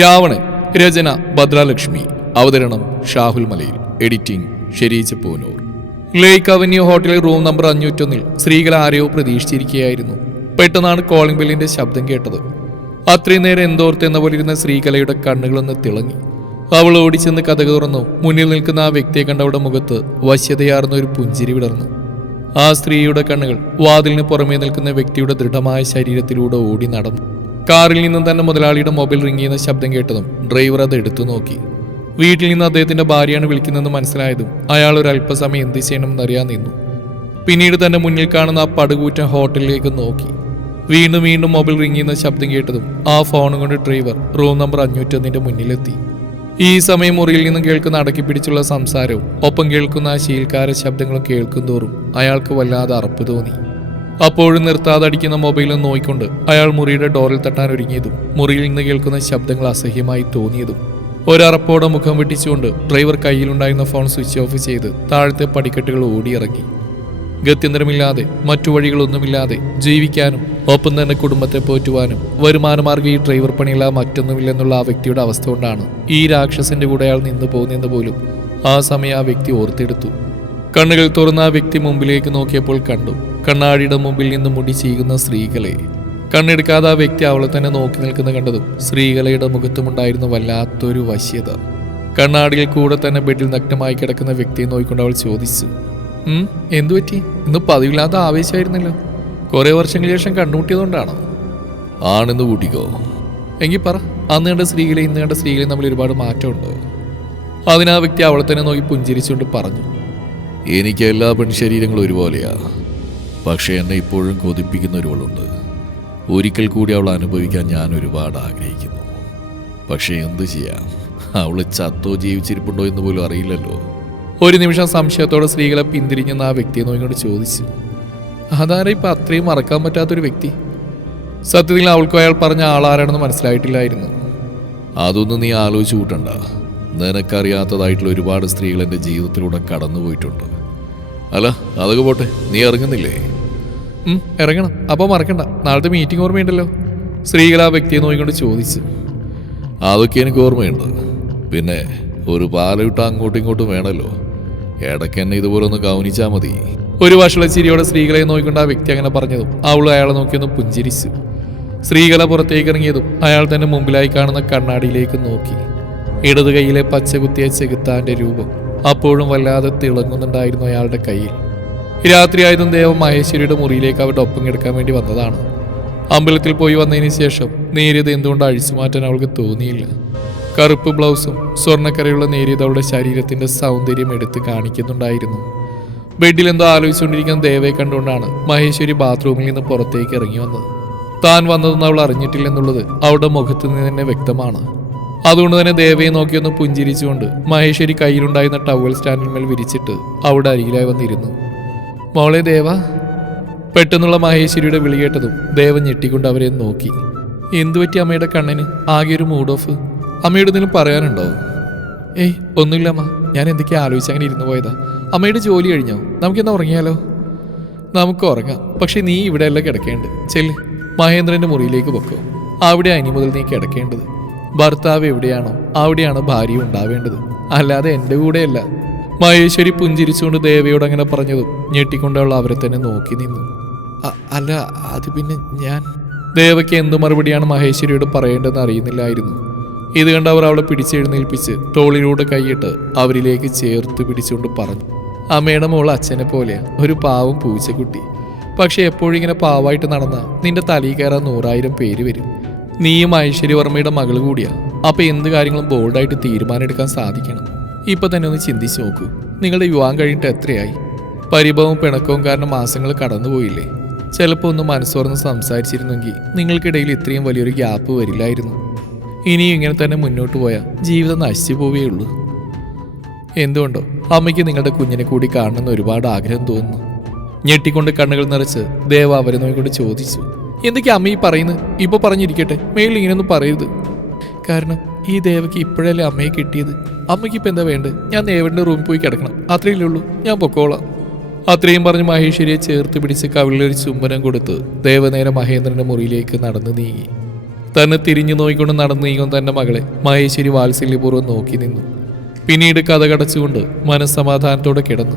രാവണൻ രചന ഭദ്രാലക്ഷ്മി അവതരണം Shahul Malayil editing Shereej Poonoor. Lake avenue ഹോട്ടലിൽ room number അഞ്ഞൂറ്റൊന്നിൽ സ്ത്രീകൾ ആരെയോ പ്രതീക്ഷിച്ചിരിക്കുകയായിരുന്നു. പെട്ടെന്നാണ് കോളിംഗ് ബെല്ലിന്റെ ശബ്ദം കേട്ടത്. അത്രയും നേരം എന്തോർത്തെന്ന പോലെ ഇരുന്ന ശ്രീകലയുടെ കണ്ണുകളൊന്ന് തിളങ്ങി. അവൾ ഓടിച്ചെന്ന് കഥക തുറന്നു. മുന്നിൽ നിൽക്കുന്ന ആ വ്യക്തിയെ കണ്ടവളുടെ മുഖത്ത് വശ്യതയാർന്ന ഒരു പുഞ്ചിരി വിടർന്നു. ആ സ്ത്രീയുടെ കണ്ണുകൾ വാതിലിന് പുറമേ നിൽക്കുന്ന വ്യക്തിയുടെ ദൃഢമായ ശരീരത്തിലൂടെ ഓടി നടന്നു. കാറിൽ നിന്നും തന്നെ മുതലാളിയുടെ മൊബൈൽ റിംഗ് ചെയ്യുന്ന ശബ്ദം കേട്ടതും ഡ്രൈവർ അത് എടുത്തു നോക്കി. വീട്ടിൽ നിന്ന് അദ്ദേഹത്തിന്റെ ഭാര്യയാണ് വിളിക്കുന്നതെന്ന് മനസ്സിലായതും അയാൾ ഒരു അല്പസമയം എന്ത് ചെയ്യണമെന്നറിയാൻ നിന്നു. പിന്നീട് തന്റെ മുന്നിൽ കാണുന്ന ആ പടുകൂറ്റ ഹോട്ടലിലേക്ക് നോക്കി. വീണ്ടും വീണ്ടും മൊബൈൽ റിംഗ് ചെയ്യുന്ന ശബ്ദം കേട്ടതും ആ ഫോണും കൊണ്ട് ഡ്രൈവർ റൂം നമ്പർ അഞ്ഞൂറ്റൊന്നിന്റെ മുന്നിലെത്തി. ഈ സമയം മുറിയിൽ നിന്നും കേൾക്കുന്ന അടക്കി പിടിച്ചുള്ള സംസാരവും ഒപ്പം കേൾക്കുന്ന ആ ശീൽക്കാര ശബ്ദങ്ങളും കേൾക്കും തോറും അയാൾക്ക് വല്ലാതെ അറപ്പ് തോന്നി. അപ്പോഴും നിർത്താതെ അടിക്കുന്ന മൊബൈലും നോയിക്കൊണ്ട് അയാൾ മുറിയുടെ ഡോറിൽ തട്ടാൻ ഒരുങ്ങിയതും മുറിയിൽ നിന്ന് കേൾക്കുന്ന ശബ്ദങ്ങൾ അസഹ്യമായി തോന്നിയതും. ഒരറപ്പോടെ മുഖം വെട്ടിച്ചുകൊണ്ട് ഡ്രൈവർ കയ്യിലുണ്ടായിരുന്ന ഫോൺ സ്വിച്ച് ഓഫ് ചെയ്ത് താഴത്തെ പടിക്കെട്ടുകൾ ഓടിയിറങ്ങി. ഗത്യന്തരമില്ലാതെ മറ്റു വഴികളൊന്നുമില്ലാതെ ജീവിക്കാനും ഒപ്പം തന്നെ കുടുംബത്തെ പോറ്റുവാനും വരുമാനമാർഗം ഈ ഡ്രൈവർ പണിയില്ല മറ്റൊന്നുമില്ലെന്നുള്ള ആ വ്യക്തിയുടെ അവസ്ഥ കൊണ്ടാണ് ഈ രാക്ഷസന്റെ കൂടെ അയാൾ നിന്നു പോകുന്നതെന്ന് പോലും ആ സമയം ആ വ്യക്തി ഓർത്തെടുത്തു. കണ്ണുകൾ തുറന്ന ആ വ്യക്തി മുമ്പിലേക്ക് നോക്കിയപ്പോൾ കണ്ടു. കണ്ണാടിയുടെ മുമ്പിൽ നിന്ന് മുടി ചീകുന്ന സ്ത്രീകളെ. കണ്ണെടുക്കാതെ ആ വ്യക്തി അവളെ തന്നെ നോക്കി നിൽക്കുന്ന കണ്ടതും സ്ത്രീകളയുടെ മുഖത്തുമുണ്ടായിരുന്ന വല്ലാത്തൊരു വശ്യത. കണ്ണാടിയിൽ കൂടെ തന്നെ ബെഡിൽ നഗ്നമായി കിടക്കുന്ന വ്യക്തിയെ നോക്കിക്കൊണ്ട് അവൾ ചോദിച്ചു എന്തു പറ്റി ഇന്ന് പതിവില്ലാത്ത ആവേശമായിരുന്നല്ലോ. കുറെ വർഷങ്ങൾക്ക് ശേഷം കണ്ടുമുട്ടിയതുകൊണ്ടാണോ ആണെന്ന് കൂട്ടിക്കോ. എങ്കിൽ പറ അന്ന് കണ്ട സ്ത്രീകളെ ഇന്ന് കണ്ട സ്ത്രീകളെ തമ്മിൽ ഒരുപാട് മാറ്റമുണ്ടോ? അതിനാ വ്യക്തി അവളെ തന്നെ നോക്കി പുഞ്ചിരിച്ചുകൊണ്ട് പറഞ്ഞു എനിക്ക് എല്ലാ പെൺശരീരങ്ങളും ഒരുപോലെയാ. പക്ഷേ എന്നെ ഇപ്പോഴും കൊതിപ്പിക്കുന്ന ഒരുവളുണ്ട് ഒരിക്കൽ കൂടി അവൾ അനുഭവിക്കാൻ ഞാൻ ഒരുപാട് ആഗ്രഹിക്കുന്നു. പക്ഷേ എന്ത് ചെയ്യാം? അവൾ ചത്തോ ജീവിച്ചിരിപ്പുണ്ടോ എന്ന് പോലും അറിയില്ലല്ലോ. ഒരു നിമിഷം സംശയത്തോടെ സ്ത്രീകളെ പിന്തിരിഞ്ഞെന്ന് ആ വ്യക്തിയെ നോക്കിക്കൊണ്ട് ചോദിച്ചു. അതാരാ ഇപ്പം അത്രയും മറക്കാൻ പറ്റാത്തൊരു വ്യക്തി? സത്യത്തിൽ അവൾക്കും അയാൾ പറഞ്ഞ ആളാരാണെന്ന് മനസ്സിലായിട്ടില്ലായിരുന്നു. അതൊന്നും നീ ആലോചിച്ച് കൂട്ടണ്ട. നിനക്കറിയാത്തതായിട്ടുള്ള ഒരുപാട് സ്ത്രീകൾ എന്റെ ജീവിതത്തിലൂടെ കടന്നു പോയിട്ടുണ്ട് അല്ല അതൊക്കെ പോട്ടെ. നീ ഇറങ്ങുന്നില്ലേ? ഇറങ്ങണം. അപ്പോൾ മറക്കണ്ട. നാളത്തെ മീറ്റിംഗ് ഓർമ്മയുണ്ടല്ലോ. സ്ത്രീകൾ ആ വ്യക്തിയെ നോക്കിക്കൊണ്ട് ചോദിച്ചു. അതൊക്കെ എനിക്ക് ഓർമ്മയുണ്ട്. പിന്നെ ഒരു പാലവിട്ട് അങ്ങോട്ടും ഇങ്ങോട്ടും വേണമല്ലോ ഇടയ്ക്ക് എന്നെ ഇതുപോലെ ഒന്ന് ഗൗനിച്ചാൽ മതി. ഒരു വഷള ചിരിയോടെ സ്ത്രീകളെ നോക്കിക്കൊണ്ട് ആ വ്യക്തി അങ്ങനെ പറഞ്ഞതും അവൾ അയാളെ നോക്കിയൊന്ന് പുഞ്ചിരിച്ചു. സ്ത്രീകള പുറത്തേക്ക് ഇറങ്ങിയതും അയാൾ തന്നെ മുമ്പിലായി കാണുന്ന കണ്ണാടിയിലേക്ക് നോക്കി. ഇടതു കൈയിലെ പച്ചകുത്തിയ ചെകുത്താന്റെ രൂപം അപ്പോഴും വല്ലാതെ തിളങ്ങുന്നുണ്ടായിരുന്നു അയാളുടെ കയ്യിൽ. രാത്രിയായതും ദേവം മഹേശ്വരിയുടെ മുറിയിലേക്ക് അവരുടെ ഒപ്പം കിടക്കാൻ വേണ്ടി വന്നതാണ്. അമ്പലത്തിൽ പോയി വന്നതിന് ശേഷം നേരിയത് എന്തുകൊണ്ട് അഴിച്ചു മാറ്റാൻ അവൾക്ക് തോന്നിയില്ല. കറുപ്പ് ബ്ലൗസും സ്വർണക്കരയുള്ള നേരിയത് അവളുടെ ശരീരത്തിന്റെ സൗന്ദര്യം എടുത്ത് കാണിക്കുന്നുണ്ടായിരുന്നു. ബെഡിൽ എന്തോ ആലോചിച്ചുകൊണ്ടിരിക്കുന്ന ദേവയെ കണ്ടുകൊണ്ടാണ് മഹേശ്വരി ബാത്റൂമിൽ നിന്ന് പുറത്തേക്ക് ഇറങ്ങി വന്നത്. താൻ വന്നതെന്ന് അവൾ അറിഞ്ഞിട്ടില്ലെന്നുള്ളത് അവളുടെ മുഖത്ത് നിന്ന് തന്നെ വ്യക്തമാണ്. അതുകൊണ്ട് തന്നെ ദേവയെ നോക്കിയൊന്ന് പുഞ്ചിരിച്ചുകൊണ്ട് മഹേശ്വരി കയ്യിലുണ്ടായിരുന്ന ടവൽ സ്റ്റാൻഡിന്മേൽ വിരിച്ചിട്ട് അവിടെ അരികിലായി വന്നിരുന്നു. മോളെ ദേവ പെട്ടെന്നുള്ള മഹേശ്വരിയുടെ വിളി കേട്ടതും ദേവ ഞെട്ടിക്കൊണ്ട് അവരെ നോക്കി. എന്തു പറ്റി അമ്മയുടെ കണ്ണിന്? ആകെ ഒരു മൂഡ് ഓഫ് അമ്മയുടെ എന്തെങ്കിലും പറയാനുണ്ടോ? ഏയ് ഒന്നുമില്ല അമ്മ. ഞാൻ എന്തൊക്കെയാ ആലോചിച്ച് അങ്ങനെ ഇരുന്നു പോയതാ. അമ്മയുടെ ജോലി കഴിഞ്ഞോ? നമുക്കെന്നാ ഉറങ്ങിയാലോ? നമുക്ക് ഉറങ്ങാം. പക്ഷെ നീ ഇവിടെ ഇവിടെയല്ല കിടക്കേണ്ടത്. ചെല്ല്. മഹേന്ദ്രന്റെ മുറിയിലേക്ക് പൊക്കോ. അവിടെ അനി മുതൽ നീ കിടക്കേണ്ടത്. ഭർത്താവ് എവിടെയാണോ അവിടെയാണ് ഭാര്യ ഉണ്ടാവേണ്ടത്. അല്ലാതെ എന്റെ കൂടെയല്ല. മഹേശ്വരി പുഞ്ചിരിച്ചുകൊണ്ട് ദേവയോട് അങ്ങനെ പറഞ്ഞതും ഞെട്ടിക്കൊണ്ടുള്ള അവരെ തന്നെ നോക്കി നിന്നു. അല്ല അത് പിന്നെ ഞാൻ. ദേവയ്ക്ക് എന്തു മറുപടിയാണ് മഹേശ്വരിയോട് പറയേണ്ടതെന്ന് അറിയുന്നില്ലായിരുന്നു. ഇത് കണ്ട് അവർ അവളെ പിടിച്ചെഴുന്നേൽപ്പിച്ച് തോളിലൂടെ കൈയിട്ട് അവരിലേക്ക് ചേർത്ത് പിടിച്ചുകൊണ്ട് പറഞ്ഞു. അമ്മയുടെ മോൾ അച്ഛനെ പോലെയാണ് ഒരു പാവം പൂച്ചക്കുട്ടി. പക്ഷെ എപ്പോഴും ഇങ്ങനെ പാവായിട്ട് നടന്ന നിന്റെ തലയിൽ കയറാൻ നൂറായിരം പേര് വരും. നീയും ഐശ്വര്യവർമ്മയുടെ മകൾ കൂടിയാ. അപ്പൊ എന്ത് കാര്യങ്ങളും ബോൾഡായിട്ട് തീരുമാനമെടുക്കാൻ സാധിക്കണം. ഇപ്പൊ തന്നെ ഒന്ന് ചിന്തിച്ചു നോക്കൂ. നിങ്ങളുടെ വിവാഹം കഴിഞ്ഞിട്ട് എത്രയായി? പരിഭവവും പിണക്കവും കാരണം മാസങ്ങൾ കടന്നുപോയില്ലേ ചിലപ്പോൾ ഒന്ന് മനസ്സോർന്ന് സംസാരിച്ചിരുന്നെങ്കിൽ നിങ്ങൾക്കിടയിൽ ഇത്രയും വലിയൊരു ഗ്യാപ്പ് വരില്ലായിരുന്നു. ഇനിയും ഇങ്ങനെ തന്നെ മുന്നോട്ട് പോയാൽ ജീവിതം നശിച്ചു പോവുകയുള്ളൂ എന്തുകൊണ്ടോ അമ്മയ്ക്ക് നിങ്ങളുടെ കുഞ്ഞിനെ കൂടി കാണണമെന്ന് ഒരുപാട് ആഗ്രഹം തോന്നുന്നു. ഞെട്ടിക്കൊണ്ട് കണ്ണുകൾ നിറച്ച് ദേവ അവരെ നോക്കിക്കൊണ്ട് ചോദിച്ചു. എന്തൊക്കെയാ അമ്മ ഈ പറയുന്നത്? ഇപ്പൊ പറഞ്ഞിരിക്കട്ടെ. മേളിൽ ഇങ്ങനെയൊന്നും പറയരുത്. കാരണം ഈ ദേവയ്ക്ക് ഇപ്പോഴല്ലേ അമ്മയെ കിട്ടിയത്? അമ്മയ്ക്ക് ഇപ്പം എന്താ വേണ്ടത് ഞാൻ ദേവന്റെ റൂമിൽ പോയി കിടക്കണം. അത്രയല്ലേ ഉള്ളൂ. ഞാൻ പൊക്കോളാം. അത്രയും പറഞ്ഞ് മഹേശ്വരിയെ ചേർത്ത് പിടിച്ച് കവിളിലൊരു ചുംബനം കൊടുത്ത് ദേവനേരം മഹേന്ദ്രന്റെ മുറിയിലേക്ക് നടന്നു നീങ്ങി. തന്നെ തിരിഞ്ഞു നോക്കിക്കൊണ്ട് നടന്നു നീങ്ങും തന്റെ മകളെ മഹേശ്വരി വാത്സല്യപൂർവം നോക്കി നിന്നു. പിന്നീട് കഥ കടച്ചുകൊണ്ട് മനസ്സമാധാനത്തോടെ കിടന്നു.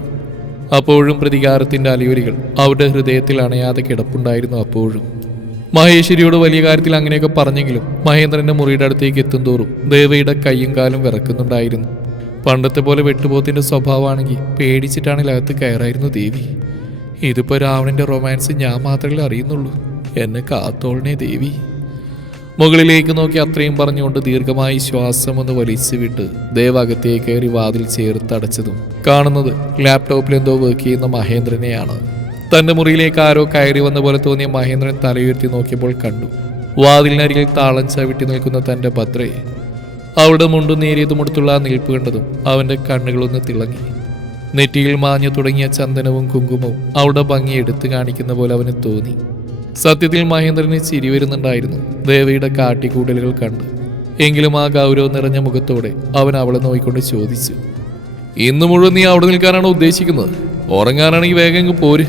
അപ്പോഴും പ്രതികാരത്തിന്റെ അലയൊലികൾ അവരുടെ ഹൃദയത്തിൽ അണയാതെ കിടപ്പുണ്ടായിരുന്നു അപ്പോഴും. മഹേശ്വരിയോട് വലിയ കാര്യത്തിൽ അങ്ങനെയൊക്കെ പറഞ്ഞെങ്കിലും മഹേന്ദ്രന്റെ മുറിയുടെ അടുത്തേക്ക് എത്തും തോറും ദേവയുടെ കൈയും കാലും വിറക്കുന്നുണ്ടായിരുന്നു. പണ്ടത്തെ പോലെ വെട്ടുപോത്തിന്റെ സ്വഭാവമാണെങ്കിൽ പേടിച്ചിട്ടാണ് അകത്ത് കയറായിരുന്നു ദേവി. ഇതിപ്പോ രാവണന്റെ റൊമാൻസ് ഞാൻ മാത്രമേ അറിയുന്നുള്ളൂ. എന്നെ കാത്തോളണേ ദേവി. മുകളിലേക്ക് നോക്കി അത്രയും പറഞ്ഞുകൊണ്ട് ദീർഘമായി ശ്വാസമൊന്ന് വലിച്ചു വിട്ട് ദേവ് അകത്തേക്ക് കയറി വാതിൽ ചേർത്തടച്ചതും കാണുന്നത് ലാപ്ടോപ്പിൽ എന്തോ വർക്ക് ചെയ്യുന്ന മഹേന്ദ്രനെയാണ്. തന്റെ മുറിയിലേക്ക് ആരോ കയറി വന്ന പോലെ തോന്നിയ മഹേന്ദ്രൻ തലയുയർത്തി നോക്കിയപ്പോൾ കണ്ടു. വാതിലിനരികിൽ താളം ചവിട്ടി നിൽക്കുന്ന തന്റെ ഭദ്രയെ. അവളുടെ മുണ്ടും നേരിയതുമുടുത്തുള്ള ആ നിൽപ്പ് കണ്ടതും അവന്റെ കണ്ണുകളൊന്ന് തിളങ്ങി. നെറ്റിയിൽ മാഞ്ഞു തുടങ്ങിയ ചന്ദനവും കുങ്കുമവും അവളുടെ ഭംഗി എടുത്തു കാണിക്കുന്ന പോലെ അവന് തോന്നി. സത്യത്തിൽ മഹേന്ദ്രന് ചിരി വരുന്നുണ്ടായിരുന്നു. ദേവയുടെ കാട്ടിക്കൂടലുകൾ കണ്ട്. എങ്കിലും ആ ഗൗരവം നിറഞ്ഞ മുഖത്തോടെ അവൻ അവളെ നോക്കിക്കൊണ്ട് ചോദിച്ചു. ഇന്ന് മുഴുവൻ നീ അവിടെ നിൽക്കാനാണോ ഉദ്ദേശിക്കുന്നത്? ഉറങ്ങാനാണെങ്കിൽ വേഗം പോര്.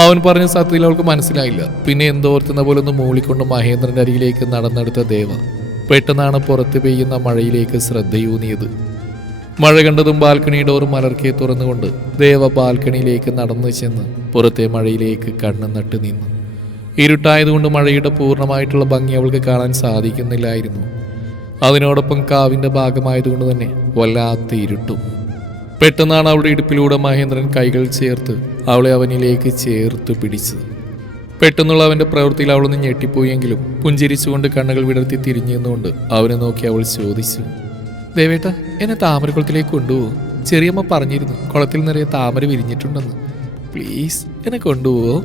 അവൻ പറഞ്ഞ സത്യത്തിൽ അവൾക്ക് മനസ്സിലായില്ല. പിന്നെ എന്തോർത്തുന്ന പോലെ ഒന്ന് മൂളിക്കൊണ്ട് മഹേന്ദ്രന്റെ അരികിലേക്ക് നടന്നെടുത്ത ദേവ പെട്ടെന്നാണ് പുറത്ത് പെയ്യുന്ന മഴയിലേക്ക് ശ്രദ്ധയൂന്നിയത്. മഴ കണ്ടതും ബാൽക്കണി ഡോർ മലർക്കെ തുറന്നുകൊണ്ട് ദേവ ബാൽക്കണിയിലേക്ക് നടന്നു ചെന്ന് പുറത്തെ മഴയിലേക്ക് കണ്ണു നട്ട് നിന്നു. ഇരുട്ടായതുകൊണ്ട് മഴയുടെ പൂർണമായിട്ടുള്ള ഭംഗി അവൾക്ക് കാണാൻ സാധിക്കുന്നില്ലായിരുന്നു. അതിനോടൊപ്പം കാവിന്റെ ഭാഗമായതുകൊണ്ട് തന്നെ വല്ലാത്ത ഇരുട്ടും. പെട്ടെന്നാണ് അവളുടെ ഇടുപ്പിലൂടെ മഹേന്ദ്രൻ കൈകൾ ചേർത്ത് അവളെ അവനിലേക്ക് ചേർത്ത് പിടിച്ചത്. പെട്ടെന്നുള്ള അവന്റെ പ്രവൃത്തിയിൽ അവളൊന്ന് ഞെട്ടിപ്പോയെങ്കിലും പുഞ്ചിരിച്ചുകൊണ്ട് കണ്ണുകൾ വിടർത്തി തിരിഞ്ഞു അവനെ നോക്കി അവൾ ചോദിച്ചു ദേവേട്ട എന്നെ താമരക്കുളത്തിലേക്ക് കൊണ്ടുപോകും ചെറിയമ്മ പറഞ്ഞിരുന്നു കുളത്തിൽ നിറയെ താമര വിരിഞ്ഞിട്ടുണ്ടെന്ന്. പ്ലീസ് എന്നെ കൊണ്ടുപോവോ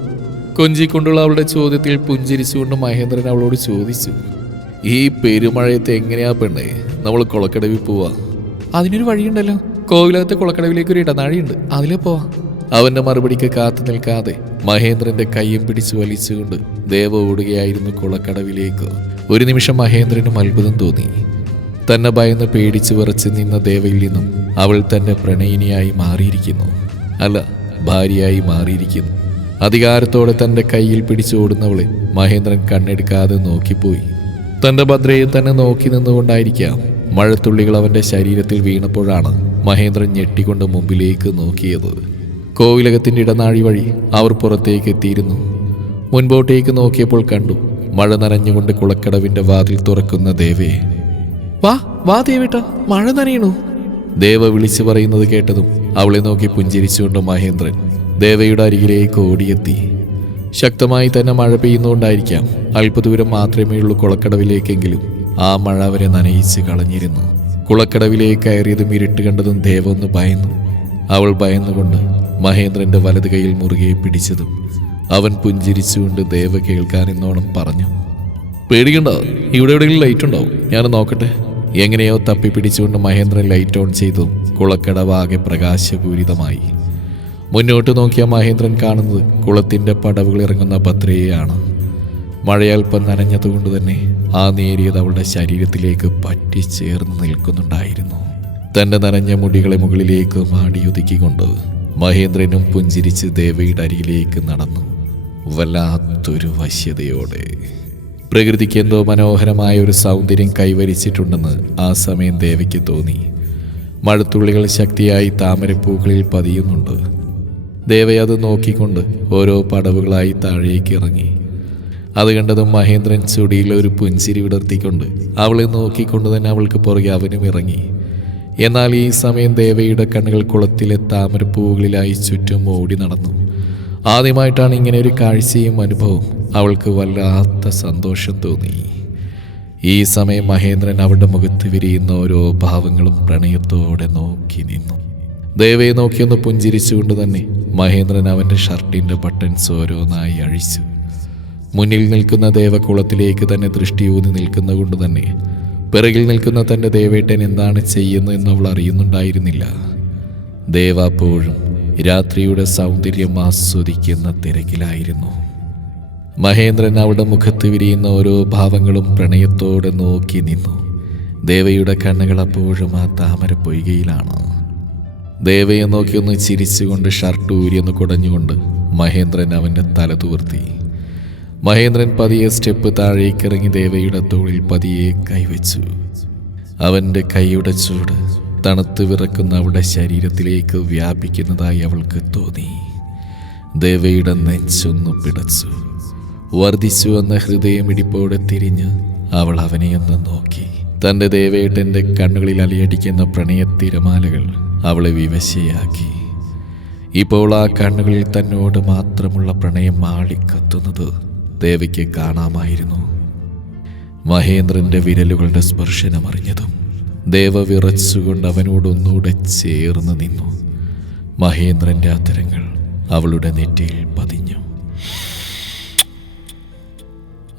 കൊഞ്ചിക്കൊണ്ടുള്ള അവളുടെ ചോദ്യത്തിൽ പുഞ്ചിരിച്ചുകൊണ്ട് മഹേന്ദ്രൻ അവളോട് ചോദിച്ചു ഈ പെരുമഴയത്ത് എങ്ങനെയാ പെണ്ണേ? നമ്മൾ കുളക്കടവിൽ പോവാ. അതിനൊരു വഴിയുണ്ടല്ലോ. കോവിലകത്തെ കുളക്കടവിലേക്ക് ഒരു ഇടനാഴിയുണ്ട്. അതിലെ പോവാം. അവന്റെ മറുപടിക്ക് കാത്തു നിൽക്കാതെ മഹേന്ദ്രന്റെ കയ്യും പിടിച്ചു വലിച്ചുകൊണ്ട് ദേവ ഓടുകയായിരുന്നു കുളക്കടവിലേക്ക്. ഒരു നിമിഷം മഹേന്ദ്രനും അത്ഭുതം തോന്നി. തന്നെ ഭയന്ന് പേടിച്ചു വിറച്ച് നിന്ന ദേവയിൽ നിന്നും അവൾ തന്നെ പ്രണയിനിയായി മാറിയിരിക്കുന്നു. അല്ല ഭാര്യയായി മാറിയിരിക്കുന്നു. അധികാരത്തോടെ തന്റെ കയ്യിൽ പിടിച്ചോടുന്നവളെ മഹേന്ദ്രൻ കണ്ണെടുക്കാതെ നോക്കിപ്പോയി. തന്റെ ഭദ്രയെ തന്നെ നോക്കി നിന്നുകൊണ്ടായിരിക്കാം മഴത്തുള്ളികൾ അവന്റെ ശരീരത്തിൽ വീണപ്പോഴാണ് മഹേന്ദ്രൻ ഞെട്ടിക്കൊണ്ട് മുമ്പിലേക്ക് നോക്കിയത്. കോവിലകത്തിന്റെ ഇടനാഴി വഴി അവർ പുറത്തേക്ക് എത്തിയിരുന്നു. മുൻപോട്ടേക്ക് നോക്കിയപ്പോൾ കണ്ടു മഴ നനഞ്ഞുകൊണ്ട് കുളക്കടവിന്റെ വാതിൽ തുറക്കുന്ന ദേവയെ വാ വാ ദേവേട്ട മഴ നനയണു. ദേവ വിളിച്ചു പറയുന്നത് കേട്ടതും അവളെ നോക്കി പുഞ്ചിരിച്ചുകൊണ്ട് മഹേന്ദ്രൻ ദേവയുടെ അരികിലേക്ക് ഓടിയെത്തി. ശക്തമായി തന്നെ മഴ പെയ്യുന്നുകൊണ്ടായിരിക്കാം അല്പദൂരം മാത്രമേ ഉള്ളൂ കുളക്കടവിലേക്കെങ്കിലും ആ മഴ അവരെ നനയിച്ച് കളഞ്ഞിരുന്നു. കുളക്കടവിലേക്ക് കയറിയതും ഇരുട്ട് കണ്ടതും ദേവ ഒന്ന് ഭയന്നു. അവൾ ഭയന്നുകൊണ്ട് മഹേന്ദ്രന്റെ വലത് കൈയിൽ മുറുകെ പിടിച്ചതും അവൻ പുഞ്ചിരിച്ചുകൊണ്ട് ദേവ കേൾക്കാൻ കേൾക്കാനെന്നോണം പറഞ്ഞു. പേടിക്കണ്ട ഇവിടെ എവിടെയെങ്കിലും ലൈറ്റ് ഉണ്ടാവും. ഞാൻ നോക്കട്ടെ. എങ്ങനെയോ തപ്പി പിടിച്ചുകൊണ്ട് മഹേന്ദ്രൻ ലൈറ്റ് ഓൺ ചെയ്തു കുളക്കടവാകെ പ്രകാശപൂരിതമായി. മുന്നോട്ട് നോക്കിയ മഹേന്ദ്രൻ കാണുന്നത് കുളത്തിന്റെ പടവുകൾ ഇറങ്ങുന്ന ഭദ്രയെയാണ്. മഴയൽപ്പം നനഞ്ഞതുകൊണ്ട് തന്നെ ആ നേരിയത് അവളുടെ ശരീരത്തിലേക്ക് പറ്റിച്ചേർന്ന് നിൽക്കുന്നുണ്ടായിരുന്നു. തന്റെ നനഞ്ഞ മുടികളെ മുകളിലേക്ക് മാടിയൊതുക്കിക്കൊണ്ട് മഹേന്ദ്രനും പുഞ്ചിരിച്ച് ദേവയുടെ അരികിലേക്ക് നടന്നു. വല്ലാത്തൊരു വശ്യതയോടെ. പ്രകൃതിക്ക് എന്തോ മനോഹരമായ ഒരു സൗന്ദര്യം കൈവരിച്ചിട്ടുണ്ടെന്ന് ആ സമയം ദേവയ്ക്ക് തോന്നി. മഴത്തുള്ളികൾ ശക്തിയായി താമരപ്പൂക്കളിൽ പതിയുന്നുണ്ട്. ദേവയത് നോക്കിക്കൊണ്ട് ഓരോ പടവുകളായി താഴേക്ക് ഇറങ്ങി. അത് കണ്ടതും മഹേന്ദ്രൻ ചുടിയിൽ ഒരു പുഞ്ചിരി വിടർത്തിക്കൊണ്ട് അവളെ നോക്കിക്കൊണ്ട് തന്നെ അവൾക്ക് പുറകെ അവനും ഇറങ്ങി. എന്നാൽ ഈ സമയം ദേവയുടെ കണ്ണുകൾ കുളത്തിലെ താമരപ്പൂവുകളിലായി ചുറ്റും ഓടി നടന്നു. ആദ്യമായിട്ടാണ് ഇങ്ങനെ ഒരു കാഴ്ചയും അനുഭവം അവൾക്ക് വല്ലാത്ത സന്തോഷം തോന്നി. ഈ സമയം മഹേന്ദ്രൻ അവളുടെ മുഖത്ത് വിരിയുന്ന ഓരോ ഭാവങ്ങളും പ്രണയത്തോടെ നോക്കി നിന്നു. ദേവയെ നോക്കിയൊന്ന് പുഞ്ചിരിച്ചുകൊണ്ട് തന്നെ മഹേന്ദ്രൻ അവന്റെ ഷർട്ടിന്റെ ബട്ടൺസ് ഓരോന്നായി അഴിച്ചു. മുന്നിൽ നിൽക്കുന്ന ദേവകുളത്തിലേക്ക് തന്നെ ദൃഷ്ടി ഊന്നി നിൽക്കുന്ന കൊണ്ട് തന്നെ പിറകിൽ നിൽക്കുന്ന തന്റെ ദേവേട്ടൻ എന്താണ് ചെയ്യുന്നതെന്ന് അവൾ അറിയുന്നുണ്ടായിരുന്നില്ല. ദേവ അപ്പോഴും രാത്രിയുടെ സൗന്ദര്യം ആസ്വദിക്കുന്ന തിരക്കിലായിരുന്നു. മഹേന്ദ്രൻ അവളുടെ മുഖത്ത് വിരിയുന്ന ഓരോ ഭാവങ്ങളും പ്രണയത്തോടെ നോക്കി നിന്നു. ദേവയുടെ കണ്ണുകൾ അപ്പോഴും ആ താമര പൊയ്കയിലാണ്. ദേവയെ നോക്കിയൊന്ന് ചിരിച്ചുകൊണ്ട് ഷർട്ട് ഊരിയൊന്ന് കുടഞ്ഞുകൊണ്ട് മഹേന്ദ്രൻ അവന്റെ തല തൂർത്തി. മഹേന്ദ്രൻ പതിയെ സ്റ്റെപ്പ് താഴേക്ക് ഇറങ്ങി ദേവയുടെ തോളിൽ പതിയെ കൈവച്ചു. അവന്റെ കൈയുടെ ചൂട് തണുത്ത് വിറക്കുന്ന അവളുടെ ശരീരത്തിലേക്ക് വ്യാപിക്കുന്നതായി അവൾക്ക് തോന്നി. ദേവയുടെ നെഞ്ചൊന്നു പിടച്ചു. വർദ്ധിച്ചു വന്ന ഹൃദയമിടിപ്പോടെ തിരിഞ്ഞ് അവൾ അവനെയൊന്ന് നോക്കി. തന്റെ ദേവേട്ടന്റെ കണ്ണുകളിൽ അലയടിക്കുന്ന പ്രണയത്തിരമാലകൾ അവളെ വിവശയാക്കി. ഇപ്പോൾ ആ കണ്ണുകളിൽ തന്നോട് മാത്രമുള്ള പ്രണയം മാളിക്കത്തുന്നത് ദേവയ്ക്ക് കാണാമായിരുന്നു. മഹേന്ദ്രന്റെ വിരലുകളുടെ സ്പർശനം സ്പർശനമറിഞ്ഞതും ദേവ വിറച്ചുകൊണ്ട് അവനോടൊന്നുകൂടെ ചേർന്ന് നിന്നു. മഹേന്ദ്രന്റെ അത്തരങ്ങൾ അവളുടെ നെറ്റിയിൽ പതിഞ്ഞു.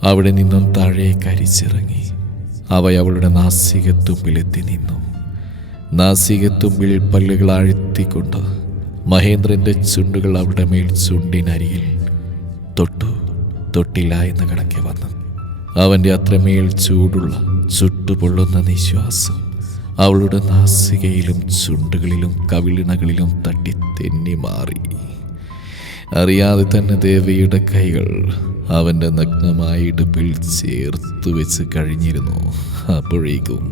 അവിടെ നിന്നും താഴെ കരിച്ചിറങ്ങി അവ അവളുടെ നാസികത്തുമ്പിലെത്തി നിന്നു. നാസികത്തുമ്പിൽ പല്ലുകൾ ആഴ്ത്തിക്കൊണ്ട് മഹേന്ദ്രന്റെ ചുണ്ടുകൾ അവളുടെ മേൽ ചുണ്ടിനരിയിൽ തൊട്ടു. തൊട്ടില്ല എന്ന് കണക്കെ വന്നു. അവന്റെ അത്രമേൽ ചൂടുള്ള ചുട്ടുപൊള്ളുന്ന നിശ്വാസം അവളുടെ നാസികയിലും ചുണ്ടുകളിലും കവിളിണകളിലും തട്ടി തെന്നി മാറി. അറിയാതെ തന്നെ ദേവിയുടെ കൈകൾ അവന്റെ നഗ്നമായ ഇടുപ്പിൽ ചേർത്ത് വെച്ച് കഴിഞ്ഞിരുന്നു. അപ്പോഴേക്കും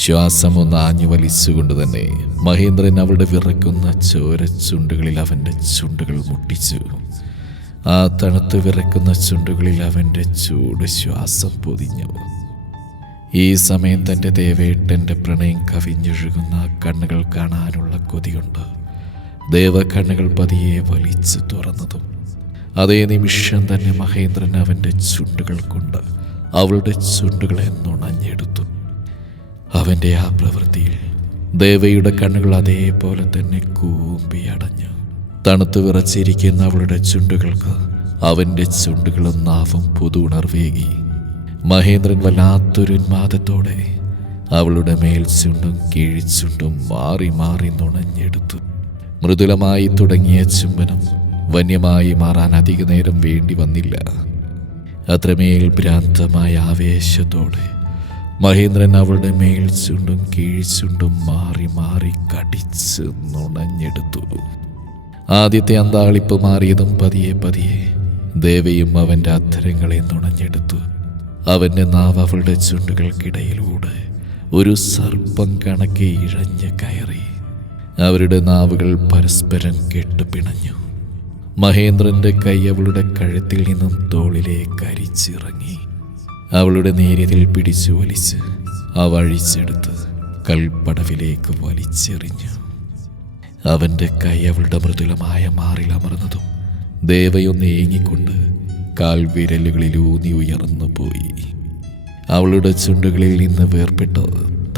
ശ്വാസം ഒന്ന് ആഞ്ഞു വലിച്ചുകൊണ്ട് തന്നെ മഹേന്ദ്രൻ അവളുടെ വിറക്കുന്ന ചോര ചുണ്ടുകളിൽ അവന്റെ ചുണ്ടുകൾ മുട്ടിച്ചു. ആ തണുത്ത് വിറക്കുന്ന ചുണ്ടുകളിൽ അവന്റെ ചൂട് ശ്വാസം പൊതിഞ്ഞു. ഈ സമയം തന്റെ ദേവേട്ടന്റെ പ്രണയം കവിഞ്ഞൊഴുകുന്ന കണ്ണുകൾ കാണാനുള്ള കൊതിയുണ്ട്. ദേവ കണ്ണുകൾ പതിയെ വലിച്ചു തുറന്നതും. അതേ നിമിഷം തന്നെ മഹേന്ദ്രൻ അവന്റെ ചുണ്ടുകൾ കൊണ്ട് അവളുടെ ചുണ്ടുകളെ നുണഞ്ഞെടുത്തു. അവന്റെ ആ പ്രവൃത്തിയിൽ ദേവയുടെ കണ്ണുകൾ അതേപോലെ തന്നെ കൂമ്പി അടഞ്ഞു. തണുത്തു വിറച്ചിരിക്കുന്ന അവളുടെ ചുണ്ടുകൾക്ക് അവന്റെ ചുണ്ടുകളും നാവും പുതുണർവേകി. മഹേന്ദ്രൻ വല്ലാത്തൊരു ഉന്മാദത്തോടെ അവളുടെ മേൽ ചുണ്ടും കീഴ്ചുണ്ടും മാറി മാറി നുണഞ്ഞെടുത്തു. മൃദുലമായി തുടങ്ങിയ ചുംബനം വന്യമായി മാറാൻ അധിക നേരം വേണ്ടി വന്നില്ല. അത്രമേൽ ഭ്രാന്തമായ ആവേശത്തോടെ മഹേന്ദ്രൻ അവളുടെ മേൽ ചുണ്ടും കീഴ്ചുണ്ടും മാറി മാറി കടിച്ച് നുണഞ്ഞെടുത്തു. ആദ്യത്തെ അന്താളിപ്പ് മാറിയതും പതിയെ പതിയെ ദേവയും അവന്റെ അധരങ്ങളെ നുണഞ്ഞെടുത്തു. അവന്റെ നാവ് അവളുടെ ചുണ്ടുകൾക്കിടയിലൂടെ ഒരു സർപ്പം കണക്കെ ഇഴഞ്ഞ് കയറി. അവരുടെ നാവുകൾ പരസ്പരം കെട്ടുപിണഞ്ഞു മഹേന്ദ്രന്റെ കൈ അവളുടെ കഴുത്തിൽ നിന്നും തോളിലേക്ക് അരിച്ചിറങ്ങി. അവളുടെ നേരത്തിൽ പിടിച്ചു വലിച്ച് അവ അഴിച്ചെടുത്ത് കൽപ്പടവിലേക്ക് വലിച്ചെറിഞ്ഞു. അവന്റെ കൈ അവളുടെ മൃദുലമായ മാറിൽ അമർന്നതും ദേവയൊന്ന് ഏങ്ങിക്കൊണ്ട് കാൽവിരലുകളിൽ ഊന്നി ഉയർന്നു പോയി. അവളുടെ ചുണ്ടുകളിൽ നിന്ന് വേർപെട്ട്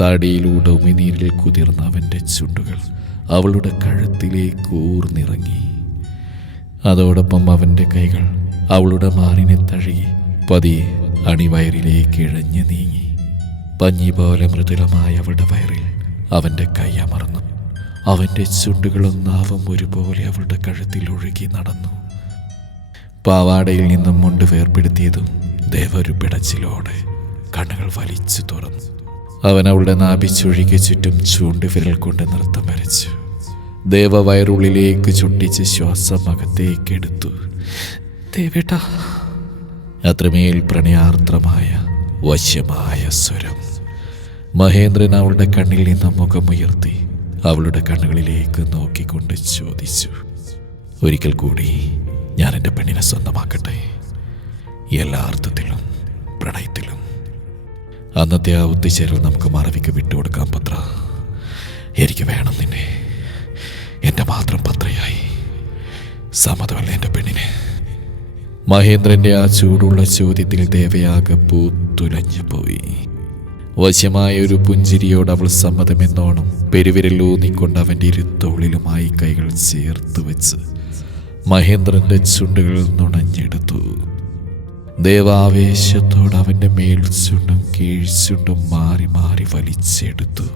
താടിയിലൂടെ ഉമിനീരിൽ കുതിർന്ന അവന്റെ ചുണ്ടുകൾ അവളുടെ കഴുത്തിലേക്ക് ഊർന്നിറങ്ങി. അതോടൊപ്പം അവന്റെ കൈകൾ അവളുടെ മാറിനെ തഴുകി പതിയെ അണിവയറിലേക്ക് ഇഴഞ്ഞു നീങ്ങി. പഞ്ഞി പോലെ മൃദുലമായ അവളുടെ വയറിൽ അവന്റെ കൈ അമർന്നു. അവന്റെ ചുണ്ടുകളും നാവും ഒരുപോലെ അവളുടെ കഴുത്തിൽ ഒഴുകി നടന്നു. പാവാടയിൽ നിന്നും മുണ്ട് വേർപ്പെടുത്തിയതും ദേവ ഒരു പിടച്ചിലോടെ കണ്ണുകൾ വലിച്ചു തുറന്നു. അവൻ അവളുടെ നാഭി ചുഴിക്ക് ചുറ്റും ചൂണ്ടുവിരൽ കൊണ്ട് നൃത്തം വരച്ചു. ദേവ വയറുള്ളിലേക്ക് ചുട്ടിച്ച് ശ്വാസം അകത്തേക്ക് എടുത്തു. ദേവേട്ട അത്രമേൽ പ്രണയാർദ്രമായ വശ്യമായ സ്വരം. മഹേന്ദ്രൻ അവളുടെ കണ്ണിൽ നിന്ന് മുഖമുയർത്തി അവളുടെ കണ്ണുകളിലേക്ക് നോക്കിക്കൊണ്ട് ചോദിച്ചു ഒരിക്കൽ കൂടി ഞാൻ എന്റെ പെണ്ണിനെ സ്വന്തമാക്കട്ടെ. എല്ലാ അർത്ഥത്തിലും പ്രണയത്തിലും. അന്നത്തെ ആ ഒത്തുചേരൽ നമുക്ക് മറവിക്ക് വിട്ടുകൊടുക്കാം പത്ര. എനിക്ക് വേണം നിന്നെ. എന്റെ മാത്രം പത്രയായി. സമ്മതമല്ല എന്റെ പെണ്ണിനെ. മഹേന്ദ്രന്റെ ആ ചൂടുള്ള ചോദ്യത്തിൽ ദേവയാകെ പൂത്തുലഞ്ഞു പോയി വശ്യമായ ഒരു പുഞ്ചിരിയോട് അവൾ സമ്മതമെന്നോണം പെരുവിരലൂന്നിക്കൊണ്ട് അവന്റെ ഇരുത്തോളിലുമായി കൈകൾ ചേർത്ത് വെച്ച് മഹേന്ദ്രന്റെ ചുണ്ടുകൾ നുണഞ്ഞെടുത്തു. ദേവാവേശത്തോട് അവന്റെ മേൽ ചുണ്ടും കീഴ്ചുണ്ടും മാറി മാറി വലിച്ചെടുത്തു.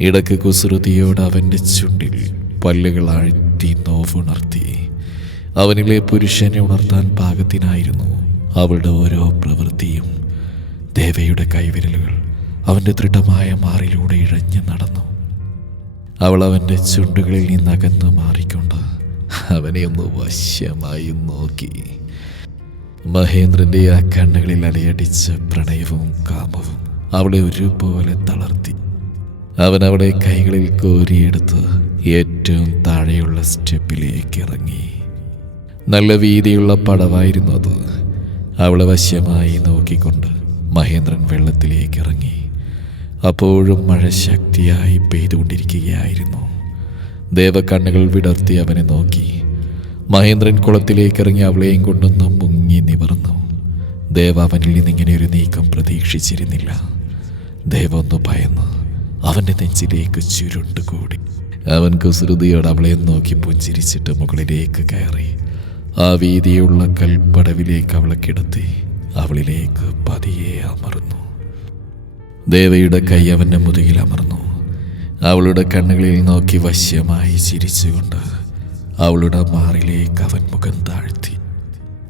ഇടയ്ക്ക് കുസൃതിയോട് അവന്റെ ചുണ്ടിൽ പല്ലുകൾ ആഴ്ത്തി നോവുണർത്തി. അവനിലെ പുരുഷനെ ഉണർത്താൻ പാകത്തിനായിരുന്നു അവളുടെ ഓരോ പ്രവൃത്തിയും. ദേവയുടെ കൈവിരലുകൾ അവന്റെ ദൃഢമായ മാറിലൂടെ ഇഴഞ്ഞു നടന്നു. അവൾ അവന്റെ ചുണ്ടുകളിൽ നിന്ന് അകന്നു മാറിക്കൊണ്ട് അവനെ ഒന്ന് വശ്യമായി നോക്കി. മഹേന്ദ്രന്റെ ആ കണ്ണുകളിൽ അലയടിച്ച പ്രണയവും കാമവും അവളെ ഒരുപോലെ തളർത്തി. അവൻ അവളെ കൈകളിൽ കോരിയെടുത്ത് ഏറ്റവും താഴെയുള്ള സ്റ്റെപ്പിലേക്ക് ഇറങ്ങി. നല്ല വീതിയുള്ള പടവായിരുന്നു അത്. അവളെ വശ്യമായി നോക്കിക്കൊണ്ട് മഹേന്ദ്രൻ വെള്ളത്തിലേക്ക് ഇറങ്ങി. അപ്പോഴും മഴ ശക്തിയായി പെയ്തുകൊണ്ടിരിക്കുകയായിരുന്നു. ദേവക്കണ്ണുകൾ വിടർത്തി അവനെ നോക്കി. മഹേന്ദ്രൻ കുളത്തിലേക്ക് ഇറങ്ങി അവളെയും കൊണ്ടൊന്ന് മുങ്ങി നിവർന്നു. ദേവ അവനിൽ നിന്നിങ്ങനെ ഒരു നീക്കം പ്രതീക്ഷിച്ചിരുന്നില്ല. ദേവ ഒന്ന് ഭയന്ന് അവന്റെ നെഞ്ചിലേക്ക് ചുരുണ്ടുകൂടി. അവൻ കുസൃതിയോട് അവളെ നോക്കി പുഞ്ചിരിച്ചിട്ട് മുകളിലേക്ക് കയറി. ആ വീതിയുള്ള കൽപ്പടവിലേക്ക് അവളെ കിടത്തി അവളിലേക്ക് പതിയെ അമർന്നു. ദേവയുടെ കൈ അവന്റെ മുതുകിൽ അമർന്നു. അവളുടെ കണ്ണുകളിൽ നോക്കി വശ്യമായി ചിരിച്ചുകൊണ്ട് അവളുടെ മാറിലേക്ക് അവൻ മുഖം താഴ്ത്തി.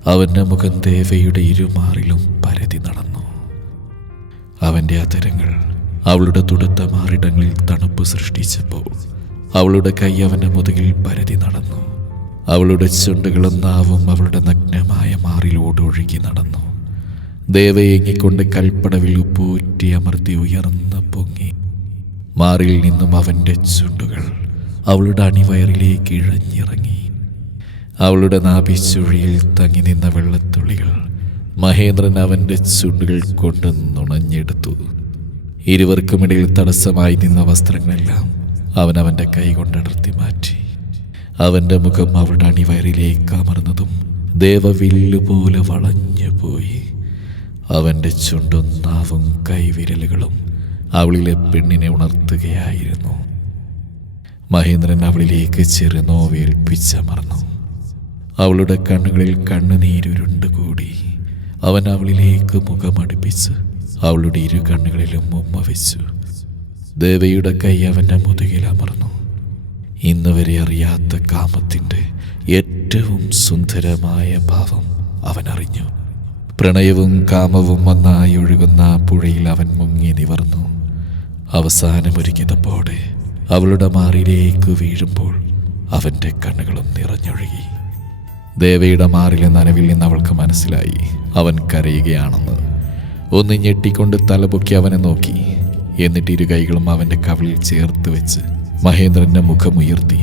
അവന്റെ മുഖം ദേവയുടെ ഇരുമാറിലും പരതി നടന്നു. അവന്റെ അതരങ്ങൾ അവളുടെ തുടുത്ത മാറിടങ്ങളിൽ തണുപ്പ് സൃഷ്ടിച്ചപ്പോൾ അവളുടെ കൈ അവന്റെ മുതുകിൽ പരതി നടന്നു. അവളുടെ ചുണ്ടുകളും നാവും അവളുടെ നഗ്നമായ മാറിലൂടെ ഒഴുകി നടന്നു. ദേവയേങ്ങിക്കൊണ്ട് കൽപ്പടവിൽ ഉപ്പൂറ്റി അമർത്തി ഉയർന്ന് പൊങ്ങി. മാറിൽ നിന്നും അവന്റെ ചുണ്ടുകൾ അവളുടെ അണിവയറിലേക്ക് ഇഴഞ്ഞിറങ്ങി. അവളുടെ നാഭിച്ചുഴിയിൽ തങ്ങി നിന്ന വെള്ളത്തുള്ളികൾ മഹേന്ദ്രൻ അവന്റെ ചുണ്ടുകൾ കൊണ്ട് നുണഞ്ഞെടുത്തു. ഇരുവർക്കുമിടയിൽ തടസ്സമായി നിന്ന വസ്ത്രങ്ങളെല്ലാം അവൻ അവന്റെ കൈ കൊണ്ടടർത്തി മാറ്റി. അവന്റെ മുഖം അവളുടെ അണിവയറിലേക്ക് അമർന്നതും ദേവവില്ലുപോലെ വളഞ്ഞു പോയി. അവന്റെ ചുണ്ടും നാവും കൈവിരലുകളും അവളിലെ പെണ്ണിനെ ഉണർത്തുകയായിരുന്നു. മഹേന്ദ്രൻ അവളിലേക്ക് ചെറുനോവേൽപ്പിച്ചമർന്നു അവളുടെ കണ്ണുകളിൽ കണ്ണുനീരുരുണ്ടുകൂടി അവൻ അവളിലേക്ക് മുഖമടുപ്പിച്ച് അവളുടെ ഇരു കണ്ണുകളിലും ഉമ്മ വെച്ചു. ദേവയുടെ കൈ അവന്റെ മുതുകിൽ അമർന്നു. ഇന്ന് വരെ അറിയാത്ത കാമത്തിന്റെ ഏറ്റവും സുന്ദരമായ ഭാവം അവൻ അറിഞ്ഞു. പ്രണയവും കാമവും ഒന്നായി ഒഴുകുന്ന പുഴയിൽ അവൻ മുങ്ങി നിവർന്നു. അവസാനമൊരുങ്ങിയതപ്പോടെ അവളുടെ മാറിലേക്ക് വീഴുമ്പോൾ അവന്റെ കണ്ണുകളും നിറഞ്ഞൊഴുകി. ദേവയുടെ മാറിലെ നനവിൽ നിന്ന് അവൾക്ക് മനസ്സിലായി. അവൻ കരയുകയാണെന്ന്. ഒന്ന് ഞെട്ടിക്കൊണ്ട് തലപൊക്കി അവനെ നോക്കി. എന്നിട്ട് ഇരു കൈകളും അവന്റെ കവിളിൽ ചേർത്ത് വെച്ച് മഹേന്ദ്രന്റെ മുഖമുയർത്തി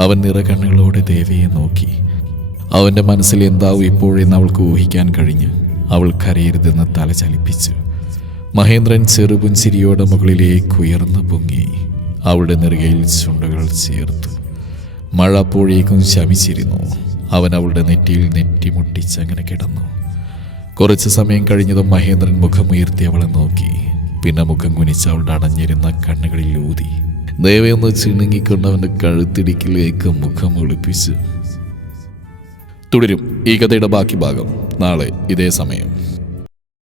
അവൻ നിറകണ്ണുകളോടെ ദേവിയെ നോക്കി. അവന്റെ മനസ്സിൽ എന്താവും ഇപ്പോഴെന്ന് അവൾക്ക് ഊഹിക്കാൻ കഴിഞ്ഞ്. അവൾ കരയരുതെന്ന് തല ചലിപ്പിച്ചു. മഹേന്ദ്രൻ ചെറുപുഞ്ചിരിയോടെ മുകളിലേക്ക് ഉയർന്നു പൊങ്ങി. അവളുടെ നെറുകയിൽ ചുണ്ടുകൾ ചേർത്തു. മഴ അപ്പോഴേക്കും ശമിച്ചിരുന്നു. അവൻ അവളുടെ നെറ്റിയിൽ നെറ്റിമുട്ടിച്ച് അങ്ങനെ കിടന്നു. കുറച്ച് സമയം കഴിഞ്ഞതും മഹേന്ദ്രൻ മുഖമുയർത്തി അവളെ നോക്കി. പിന്നെ മുഖം കുനിച്ച് അവളുടെ അടഞ്ഞിരുന്ന കണ്ണുകളിൽ ഊതി. ദേവയൊന്ന് ചിണുങ്ങിക്കൊണ്ട് അവന്റെ കഴുത്തിടിക്കിലേക്ക് മുഖം ഒളിപ്പിച്ചു. തുടരും ഈ കഥയുടെ ബാക്കി ഭാഗം നാളെ ഇതേ സമയം.